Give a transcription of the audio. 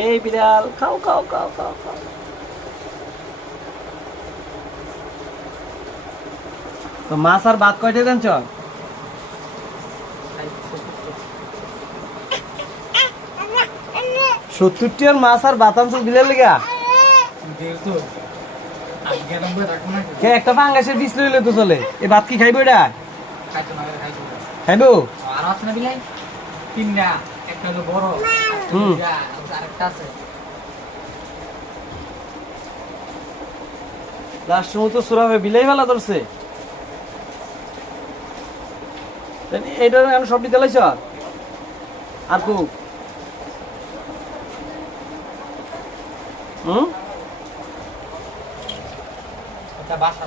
এই বিড়াল খাও খাও খাও খাও খাও। তো মাছ আর ভাত কয়টা দেন চ? 70 আর মাছ আর ভাত আনছো বিলের লিগা? কে একটা পাঙ্গাসের পিস লইলে তো চলে। এই ভাত কি খাইবো এটা? খাইবো? লাস্ট সময় তো সুরাবে বিলাই ফেলা ধরছে। এইটা এখন সব দিতে লাইছ আর কু বাসা